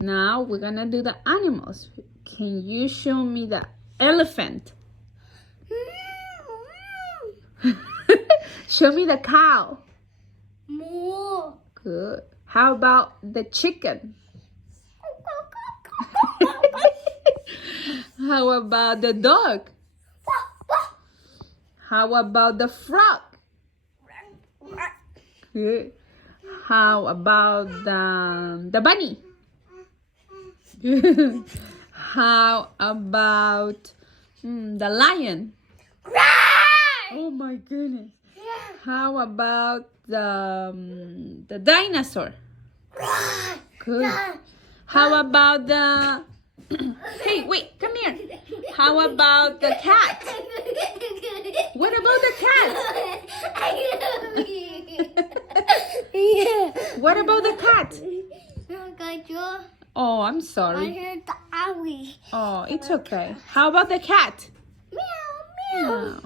Now we're gonna do the animals. Can you show me the elephant? Show me the cow. Moo. Good. How about the chicken? How about the dog? How about the frog? Good. How about the bunny? How about the lion? Oh my goodness. How about the dinosaur? Good. How about the... Hey, wait, come here. How about the cat? What about the cat? What about the cat? Oh, I'm sorry. Oh, it's okay. How about the cat? Meow, meow. No.